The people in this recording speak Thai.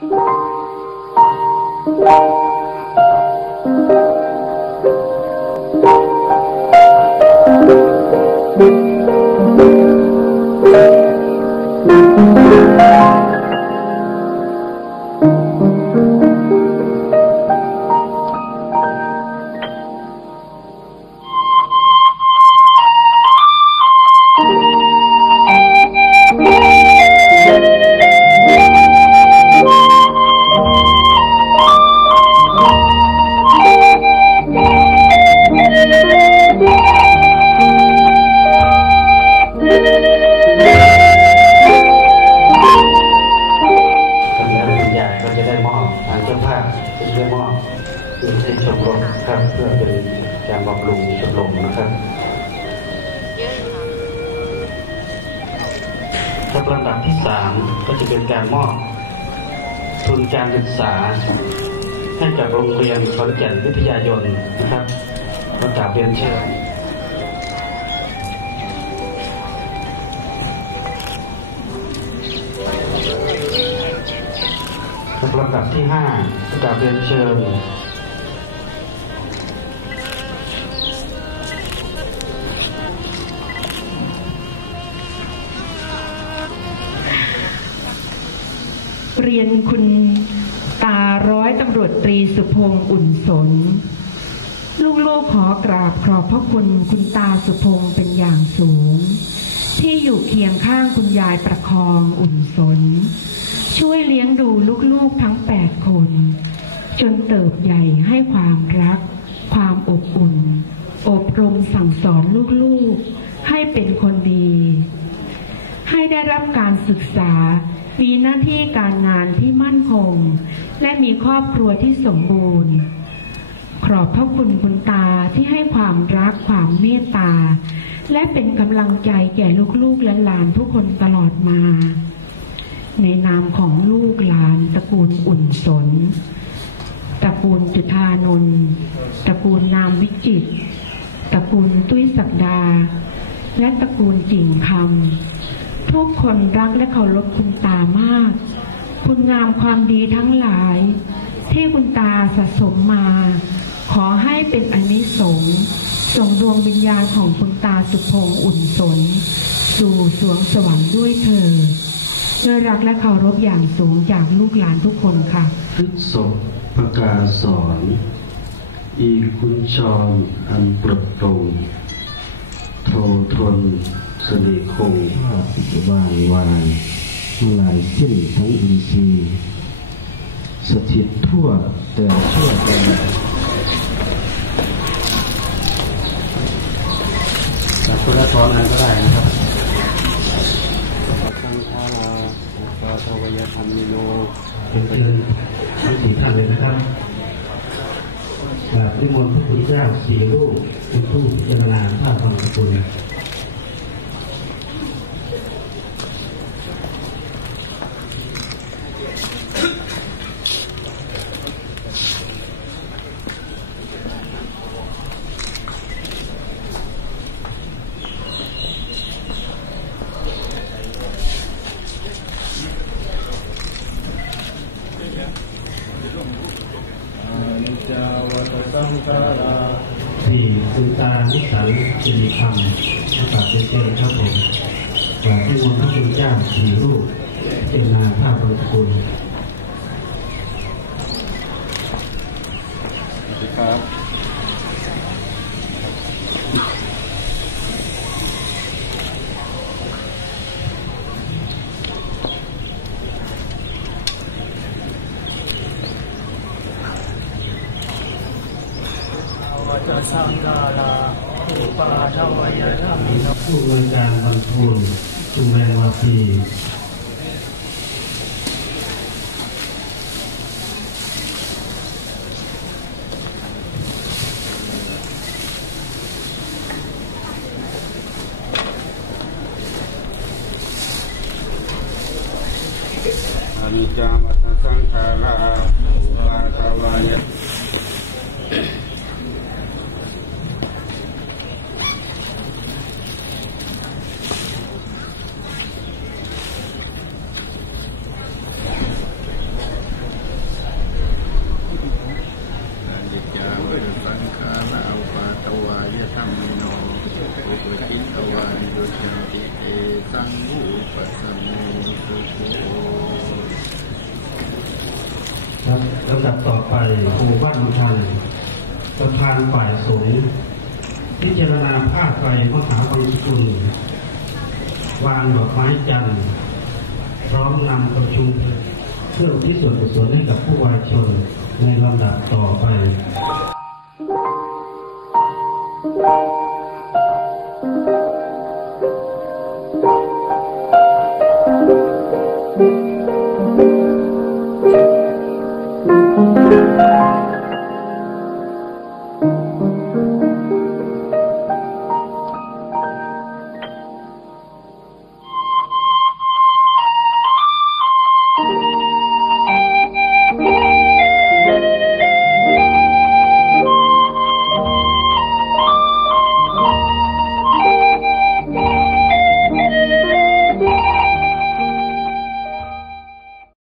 ท ทางเจ้าภาพก็จะได้มอบเพื่อให้ชมรมครับเพื่อเป็นการบำรุงชมรมนะครับเยอะค่ะครับลำดับที่สามก็จะเป็นการมอบทุนการศึกษา ให้กับโรงเรียนขอนแก่นวิทยายนนะครับประกาศเรียนเชิญ ครับลำดับที่ห้าระกาศเรียนเชิญเรียนคุณตาร้อยตำรวจตรีสุพงษ์อุ่นสน ลูกๆขอกราบขอบพระคุณคุณตาสุพงษ์เป็นอย่างสูง ที่อยู่เคียงข้างคุณยายประคองอุ่นสน ช่วยเลี้ยงดูลูกๆทั้งแปดคน จนเติบใหญ่ให้ความรัก ความอบอุ่น อบรมสั่งสอนลูกๆ ให้เป็นคนดี ให้ได้รับการศึกษา มีหน้าที่การงานที่มั่นคง และมีครอบครัวที่สมบูรณ์ ขอบพระคุณคุณตาที่ให้ความรักความเมตตา และเป็นกำลังใจแก่ลูกๆและหลานทุกคนตลอดมา ในนามของลูกหลานตระกูลอุ่นสน ตระกูลจุธานนท์ตระกูลนามวิจิตรตระกูลตุ้ยศักดา และตระกูลกิ่งคำทุกคนรักและเคารพคุณตามาก คุณงามความดีทั้งหลาย ที่คุณตาสะสมมา ขอให้เป็นอนนิสงส์ส่งดวงวิญญาณของคุณตาสุพงษ์อุ่นสน สู่สวงสวรรค์ด้วยเธอ ด้วยรักและเคารพอย่างสูงจากลูกหลานทุกคนค่ะพฤกษบประกาสอนอีคุณชรอันปลดตรงโททนเสน่ห์คงว่าบางวายหลายสิ้นทั้งอินทรีย์สถิตทั่วแต่ชั่วกันจากคุณละซ้อนนั้นก็ได้นะครับ สังฆารา สาทวยธรรมิโนเป็นเชิญทั้งสี่ท่านเลยนะครับแบบนิมนต์พระพุทธเจ้าสี่รูปเป็นผู้พิจารณาภาพความสกุล นิจาวัตสังฆารา ที่ คุณตานิสันสิริคำประกาศเป็นเชิญครับผมแบบนิมนต์พระพุทธเจ้าสี่รูปพิจารณาภาพความสกุลครับ วัจสังฆาราอุปาทวยธรรมิโนผู้บริการบรรทุนจุแมวาปีอนิจจาวัตสังขาราอุปาวายะ ระลำดับต่อไปครูบ้านทันประธานฝ่ายสงฆ์พิจารณาภาพไตรมหาวิสุลวางดอกไม้จันทร์พร้อมนำประชุมเพื่อที่ส่วนกุศลให้กับผู้วายชนในลำดับต่อไป Thank you.